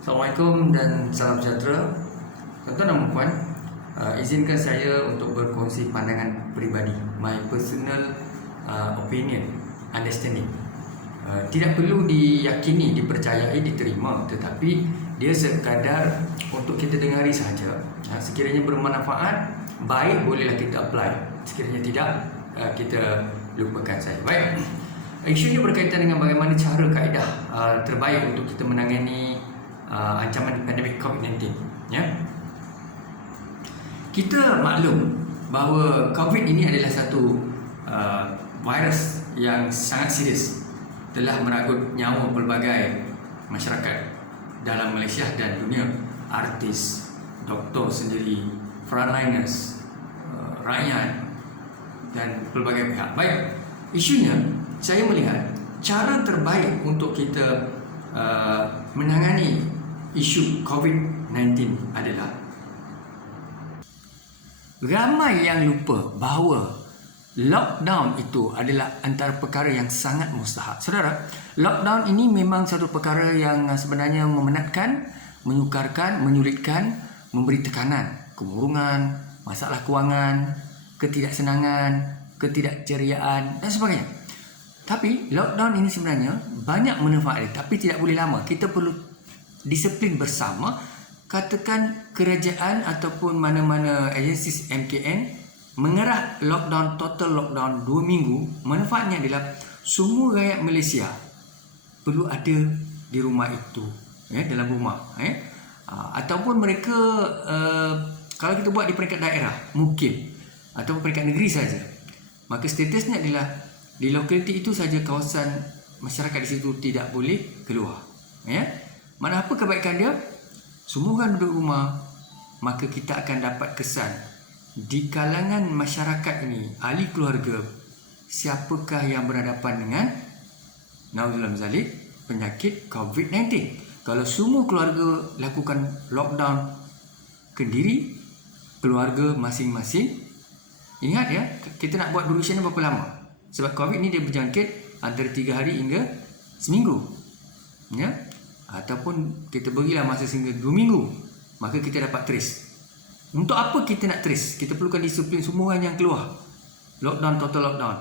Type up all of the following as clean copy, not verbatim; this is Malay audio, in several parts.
Assalamualaikum dan salam sejahtera. Tuan-tuan dan puan, izinkan saya untuk berkongsi pandangan peribadi, my personal opinion, understanding. Tidak perlu diyakini, dipercayai, diterima, tetapi dia sekadar untuk kita dengari sahaja. Sekiranya bermanfaat, baik, bolehlah kita apply. Sekiranya tidak, kita lupakan saja. Baik. Isunya berkaitan dengan bagaimana cara kaedah terbaik untuk kita menangani ancaman pandemik COVID-19. Ya. Kita maklum bahawa COVID ini adalah satu virus yang sangat serius, telah merenggut nyawa pelbagai masyarakat dalam Malaysia dan dunia. Artis, doktor sendiri, frontliners, rakyat dan pelbagai pihak. Baik, isunya saya melihat cara terbaik untuk kita menangani isu COVID-19 adalah ramai yang lupa bahawa lockdown itu adalah antara perkara yang sangat mustahak. Saudara, lockdown ini memang satu perkara yang sebenarnya memenatkan, menyukarkan, menyulitkan, memberi tekanan, kemurungan, masalah kewangan, ketidaksenangan, ketidakceriaan dan sebagainya. Tapi lockdown ini sebenarnya banyak manfaat, tapi tidak boleh lama. Kita perlu disiplin bersama. Katakan kerajaan ataupun mana-mana agensi MKN mengerah lockdown, total lockdown 2 minggu. Manfaatnya adalah semua rakyat Malaysia perlu ada di rumah itu, dalam rumah. Ataupun mereka kalau kita buat di peringkat daerah mungkin, ataupun peringkat negeri saja, maka statusnya adalah di lokaliti itu saja, kawasan masyarakat di situ tidak boleh keluar. Mana apa kebaikan dia? Semua orang duduk rumah, maka kita akan dapat kesan di kalangan masyarakat ini, ahli keluarga, siapakah yang berhadapan dengan naudzubillah min zalik, penyakit COVID-19. Kalau semua keluarga lakukan lockdown kendiri, keluarga masing-masing, ingat ya, kita nak buat duration berapa lama? Sebab COVID ni dia berjangkit antara 3 hari hingga seminggu. Ataupun kita berilah masa sehingga 2 minggu, maka kita dapat trace. Untuk apa kita nak trace? Kita perlukan disiplin semua orang yang keluar lockdown, total lockdown.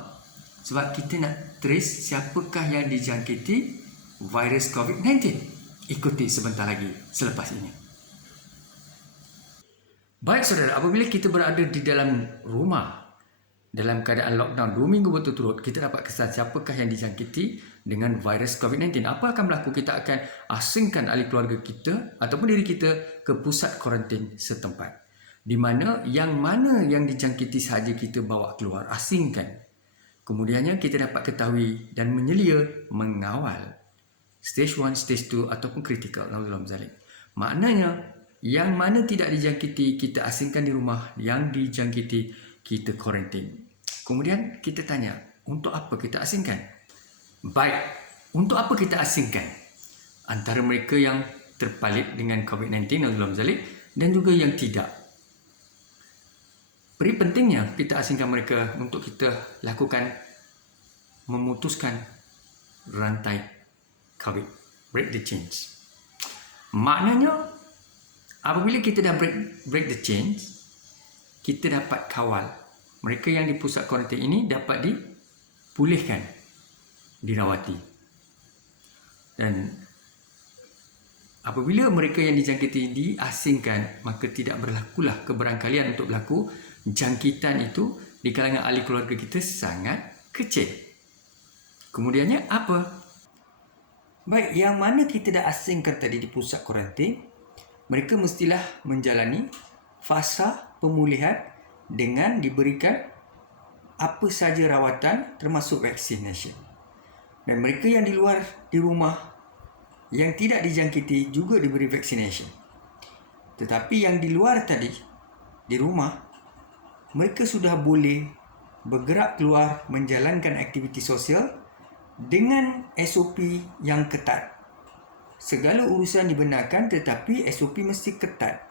Sebab kita nak trace siapakah yang dijangkiti virus COVID-19. Ikuti sebentar lagi selepas ini. Baik saudara, apabila kita berada di dalam rumah dalam keadaan lockdown 2 minggu berturut-turut, kita dapat kesan siapakah yang dijangkiti dengan virus COVID-19. Apa akan berlaku? Kita akan asingkan ahli keluarga kita ataupun diri kita ke pusat kuarantin setempat, di mana yang dijangkiti sahaja kita bawa keluar, asingkan. Kemudiannya kita dapat ketahui dan menyelia, mengawal stage 1, stage 2 ataupun critical. Naudzubillah min zalik. Maknanya yang mana tidak dijangkiti kita asingkan di rumah, yang dijangkiti kita kuarantin. Kemudian kita tanya, untuk apa kita asingkan? Baik, untuk apa kita asingkan? Antara mereka yang terpalit dengan COVID-19 naudzubillah min zalik dan juga yang tidak. Beri pentingnya kita asingkan mereka untuk kita lakukan memutuskan rantai COVID, break the chains. Maknanya apabila kita dah break the chains, kita dapat kawal mereka yang di pusat kuarantin ini, dapat dipulihkan, dirawati. Dan apabila mereka yang dijangkiti diasingkan, maka tidak berlakulah keberangkalian untuk berlaku jangkitan itu di kalangan ahli keluarga kita sangat kecil. Kemudiannya apa? Baik, yang mana kita dah asingkan tadi di pusat kuarantin, mereka mestilah menjalani fasa pemulihan dengan diberikan apa saja rawatan termasuk vaccination. Dan mereka yang di luar di rumah yang tidak dijangkiti juga diberi vaccination. Tetapi yang di luar tadi di rumah, mereka sudah boleh bergerak keluar menjalankan aktiviti sosial dengan SOP yang ketat. Segala urusan dibenarkan, tetapi SOP mesti ketat.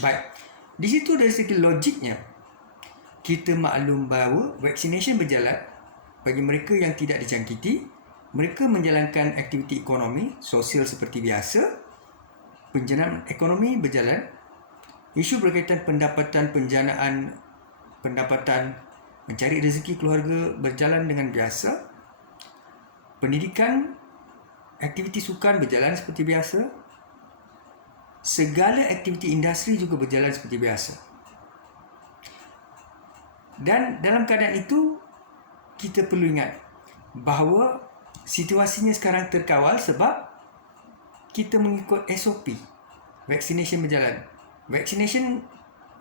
Baik, di situ dari segi logiknya, kita maklum bahawa vaccination berjalan bagi mereka yang tidak dijangkiti. Mereka menjalankan aktiviti ekonomi, sosial seperti biasa, penjanaan ekonomi berjalan, isu berkaitan pendapatan penjanaan pendapatan, mencari rezeki keluarga berjalan dengan biasa, pendidikan, aktiviti sukan berjalan seperti biasa, segala aktiviti industri juga berjalan seperti biasa. Dan dalam keadaan itu, kita perlu ingat bahawa situasinya sekarang terkawal sebab kita mengikut SOP. Vaccination berjalan. Vaccination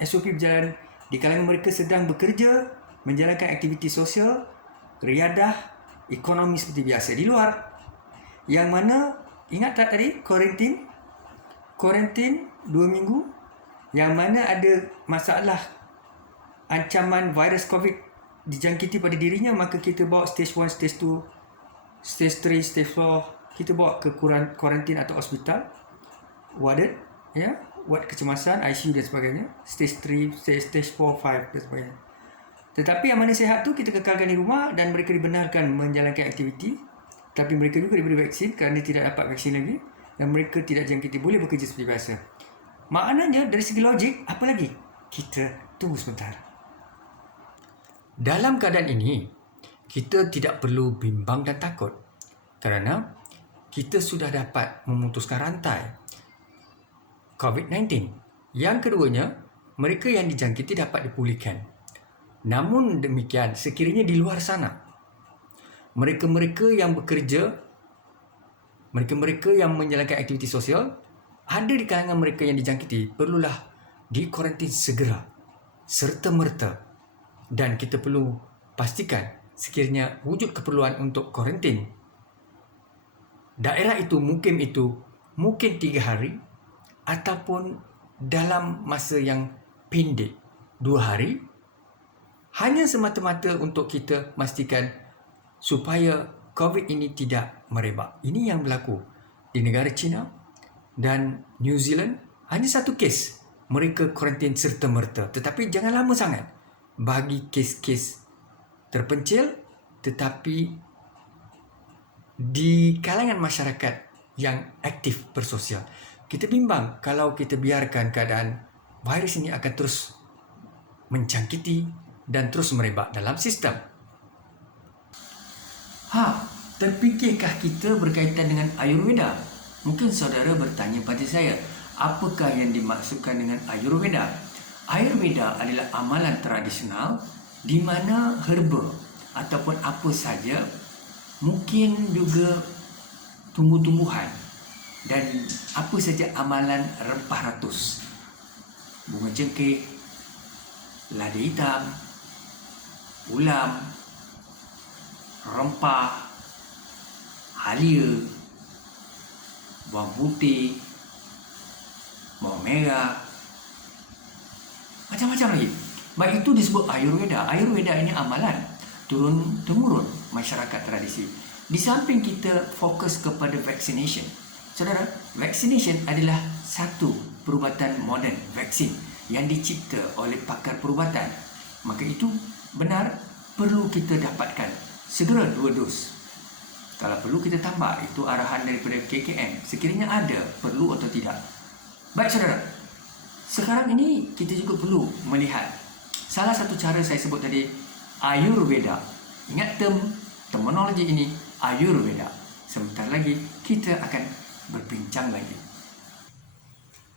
SOP berjalan di kalangan mereka sedang bekerja, menjalankan aktiviti sosial, riadah, ekonomi seperti biasa. Di luar, yang mana, ingat tak tadi, Kuarantin 2 minggu, yang mana ada masalah ancaman virus COVID dijangkiti pada dirinya, maka kita bawa stage 1, stage 2, stage 3, stage 4, kita bawa ke kuarantin atau hospital, warded, ya, ward kecemasan, ICU dan sebagainya, stage 3, stage 4, 5 dan sebagainya. Tetapi yang mana sihat tu kita kekalkan di rumah dan mereka dibenarkan menjalankan aktiviti, tapi mereka juga diberi vaksin kerana tidak dapat vaksin lagi dan mereka tidak jangkiti, boleh bekerja seperti biasa. Maknanya dari segi logik, apa lagi? Kita tunggu sebentar. Dalam keadaan ini, kita tidak perlu bimbang dan takut kerana kita sudah dapat memutuskan rantai COVID-19. Yang keduanya, mereka yang dijangkiti dapat dipulihkan. Namun demikian, sekiranya di luar sana, mereka-mereka yang bekerja, mereka-mereka yang menjalankan aktiviti sosial, ada di kalangan mereka yang dijangkiti, perlulah dikuarantin segera, serta-merta. Dan kita perlu pastikan sekiranya wujud keperluan untuk kuarantin, daerah itu mungkin 3 hari ataupun dalam masa yang pendek 2 hari, hanya semata-mata untuk kita pastikan supaya COVID ini tidak merebak. Ini yang berlaku di negara China dan New Zealand. Hanya 1 kes mereka kuarantin serta-merta, tetapi jangan lama sangat bagi kes-kes terpencil tetapi di kalangan masyarakat yang aktif bersosial. Kita bimbang kalau kita biarkan keadaan virus ini akan terus menjangkiti dan terus merebak dalam sistem. Terfikirkah kita berkaitan dengan Ayurveda? Mungkin saudara bertanya pada saya, apakah yang dimaksudkan dengan Ayurveda? Ayurveda adalah amalan tradisional di mana herba ataupun apa saja, mungkin juga tumbuh-tumbuhan dan apa saja amalan rempah ratus, bunga cengkeh, lada hitam, ulam, rempah, halia, bawang putih, bawang merah, macam-macam lagi. Baik itu disebut Ayurveda. Ayurveda ini amalan turun-temurun masyarakat tradisi. Di samping kita fokus kepada vaccination. Saudara, vaccination adalah satu perubatan moden, vaksin yang dicipta oleh pakar perubatan. Maka itu benar perlu kita dapatkan segera 2 dos. Kalau perlu kita tambah, itu arahan daripada KKM. Sekiranya ada, perlu atau tidak. Baik saudara, sekarang ini kita juga perlu melihat salah satu cara saya sebut tadi, Ayurveda. Ingat terminologi ini, Ayurveda. Sebentar lagi kita akan berbincang lagi.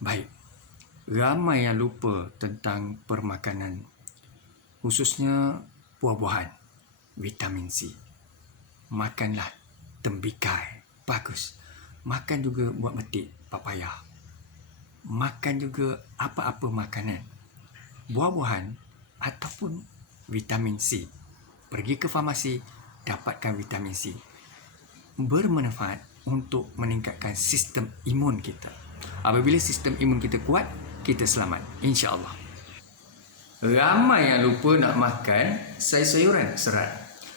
Baik, ramai yang lupa tentang permakanan, khususnya buah-buahan, vitamin C. Makanlah tembikai, bagus. Makan juga buah metik, papaya. Makan juga apa-apa makanan, buah-buahan ataupun vitamin C. Pergi ke farmasi, dapatkan vitamin C. Bermanfaat untuk meningkatkan sistem imun kita. Apabila sistem imun kita kuat, kita selamat, insya-Allah. Ramai yang lupa nak makan sayur-sayuran serat.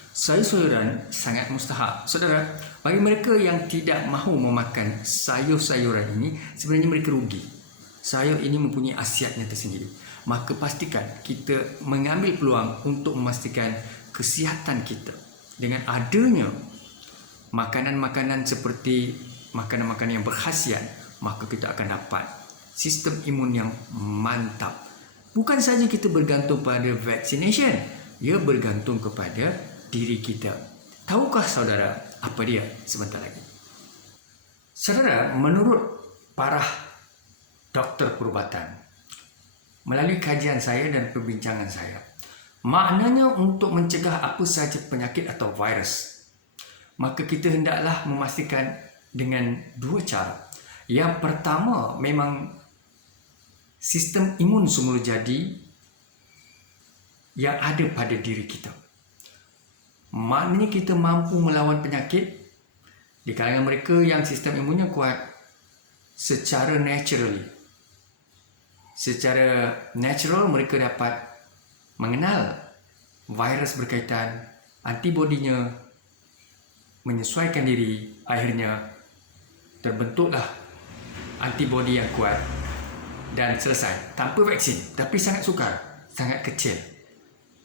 Sayur-sayuran sangat mustahak. Saudara, bagi mereka yang tidak mahu memakan sayur-sayuran ini, sebenarnya mereka rugi. Sayur ini mempunyai khasiatnya tersendiri. Maka pastikan kita mengambil peluang untuk memastikan kesihatan kita dengan adanya makanan-makanan seperti makanan-makanan yang berkhasiat maka kita akan dapat sistem imun yang mantap. Bukan saja kita bergantung pada vaccination, ia bergantung kepada diri kita. Tahukah saudara apa dia sebentar lagi? Saudara, menurut para doktor perubatan, melalui kajian saya dan perbincangan saya, maknanya untuk mencegah apa sahaja penyakit atau virus, maka kita hendaklah memastikan dengan dua cara. Yang pertama, memang sistem imun semula jadi yang ada pada diri kita. Maknanya kita mampu melawan penyakit. Di kalangan mereka yang sistem imunnya kuat secara natural mereka dapat mengenal virus berkaitan, antibodinya menyesuaikan diri, akhirnya terbentuklah antibodi yang kuat dan selesai tanpa vaksin, tapi sangat sukar, sangat kecil.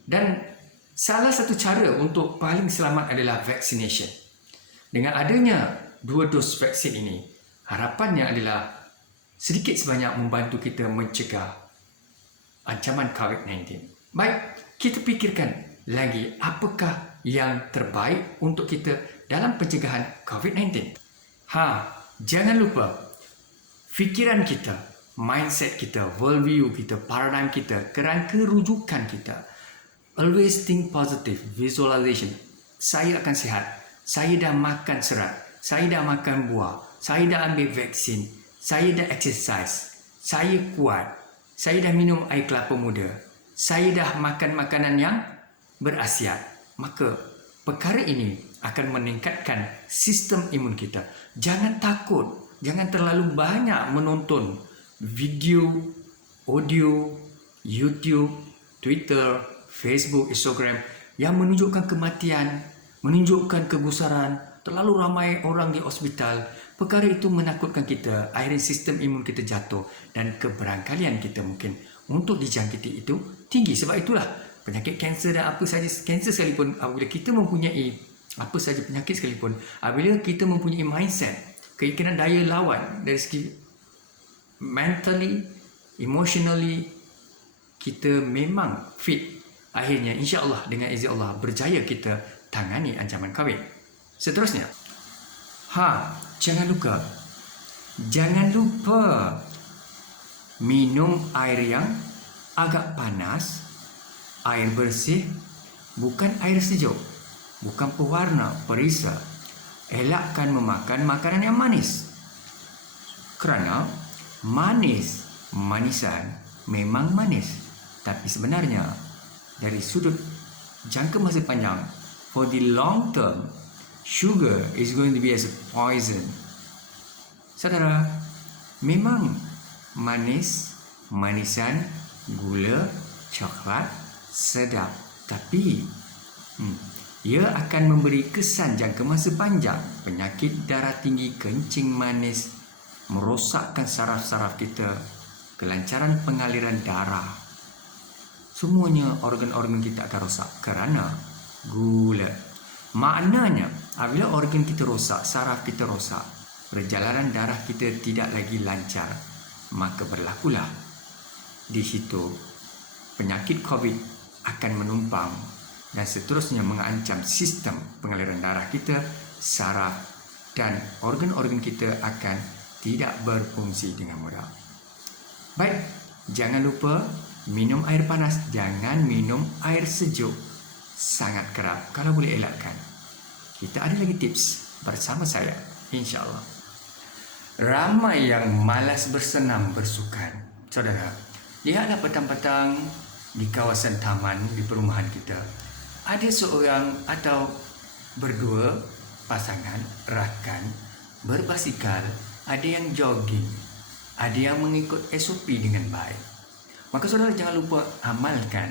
Dan salah satu cara untuk paling selamat adalah vaccination. Dengan adanya 2 dos vaksin ini, harapannya adalah sedikit sebanyak membantu kita mencegah ancaman COVID-19. Baik, kita fikirkan lagi apakah yang terbaik untuk kita dalam pencegahan COVID-19. Jangan lupa fikiran kita, mindset kita, worldview kita, paradigm kita, kerangka rujukan kita. Always think positive, visualization. Saya akan sihat, saya dah makan serat, saya dah makan buah, saya dah ambil vaksin, saya dah exercise, saya kuat, saya dah minum air kelapa muda, saya dah makan makanan yang berkhasiat. Maka perkara ini akan meningkatkan sistem imun kita. Jangan takut, jangan terlalu banyak menonton video, audio, YouTube, Twitter, Facebook, Instagram yang menunjukkan kematian, menunjukkan kegusaran, terlalu ramai orang di hospital. Perkara itu menakutkan kita, akhirnya sistem imun kita jatuh dan keberangkalian kita mungkin untuk dijangkiti itu tinggi. Sebab itulah penyakit kanser dan apa sahaja, kanser sekalipun, apabila kita mempunyai apa sahaja penyakit sekalipun, apabila kita mempunyai mindset, keyakinan daya lawan dari segi mentally, emotionally, kita memang fit. Akhirnya insya-Allah dengan izin Allah berjaya kita tangani ancaman COVID. Seterusnya, jangan lupa minum air yang agak panas, air bersih, bukan air sejuk, bukan pewarna, perisa. Elakkan memakan makanan yang manis, kerana manisan memang manis, tapi sebenarnya dari sudut jangka masa panjang, for the long term, sugar is going to be as a poison. Saudara, memang manisan, gula, coklat sedap, tapi ia akan memberi kesan jangka masa panjang. Penyakit darah tinggi, kencing manis, merosakkan saraf-saraf kita, kelancaran pengaliran darah. Semuanya organ-organ kita akan rosak kerana gula. Maknanya, apabila organ kita rosak, saraf kita rosak, perjalanan darah kita tidak lagi lancar, maka berlakulah di situ penyakit COVID akan menumpang dan seterusnya mengancam sistem pengaliran darah kita, saraf dan organ-organ kita akan tidak berfungsi dengan mudah. Baik, jangan lupa minum air panas, jangan minum air sejuk. Sangat kerap, kalau boleh elakkan. Kita ada lagi tips bersama saya, insya-Allah. Ramai yang malas bersenam bersukan. Saudara, lihatlah petang-petang di kawasan taman di perumahan kita, ada seorang atau berdua pasangan rakan berbasikal, ada yang jogging, ada yang mengikut SOP dengan baik. Maka saudara jangan lupa amalkan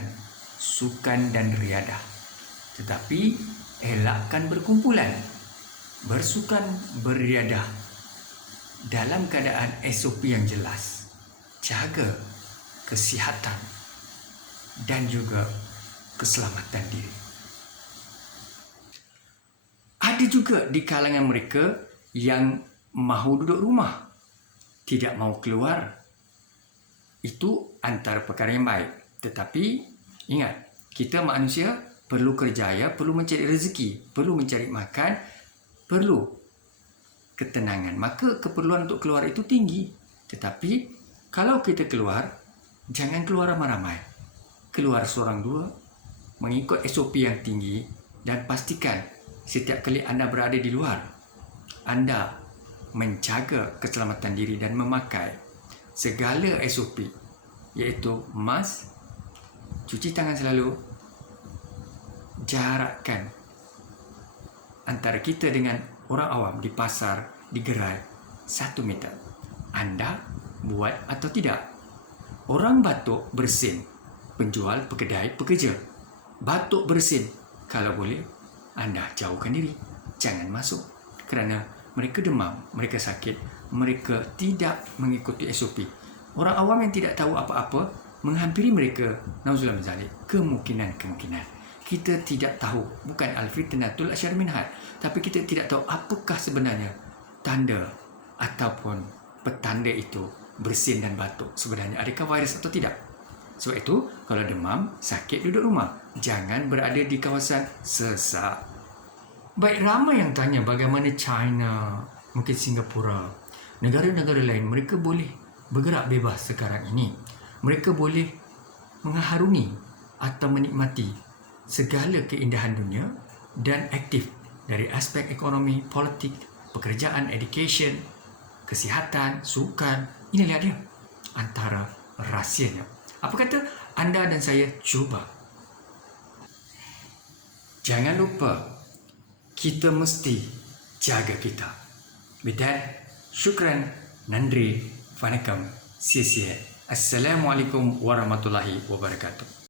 sukan dan riadah, tetapi elakkan berkumpulan. Bersukan, beriadah dalam keadaan SOP yang jelas. Jaga kesihatan dan juga keselamatan diri. Ada juga di kalangan mereka yang mahu duduk rumah. tidak mau keluar, itu antara perkara yang baik. Tetapi ingat, kita manusia perlu kerjaya, perlu mencari rezeki, perlu mencari makan, perlu ketenangan. Maka keperluan untuk keluar itu tinggi. Tetapi kalau kita keluar, jangan keluar ramai-ramai. Keluar seorang dua, mengikut SOP yang tinggi, dan pastikan setiap kali anda berada di luar, anda menjaga keselamatan diri dan memakai segala SOP, iaitu mask, cuci tangan selalu, jarakkan antara kita dengan orang awam di pasar, di gerai 1 meter. Anda buat atau tidak? Orang batuk bersin, penjual, pekedai, pekerja batuk bersin, kalau boleh anda jauhkan diri, jangan masuk, kerana mereka demam, mereka sakit, mereka tidak mengikuti SOP. Orang awam yang tidak tahu apa-apa menghampiri mereka, nauzubillah min zalik, kemungkinan kita tidak tahu, bukan al-fitnatul asyarru min had, tapi kita tidak tahu apakah sebenarnya tanda ataupun petanda itu bersin dan batuk sebenarnya adakah virus atau tidak. Sebab itu, kalau demam, sakit, duduk rumah, jangan berada di kawasan sesak. Baik, ramai yang tanya bagaimana China, mungkin Singapura, negara-negara lain, mereka boleh bergerak bebas sekarang ini. Mereka boleh mengharungi atau menikmati segala keindahan dunia dan aktif dari aspek ekonomi, politik, pekerjaan, education, kesihatan, sukan. Ini lihat dia, antara rahsianya. Apa kata anda dan saya cuba? Jangan lupa, kita mesti jaga kita. With that, syukran, nandri, vanakkam, sia-sia. Assalamualaikum warahmatullahi wabarakatuh.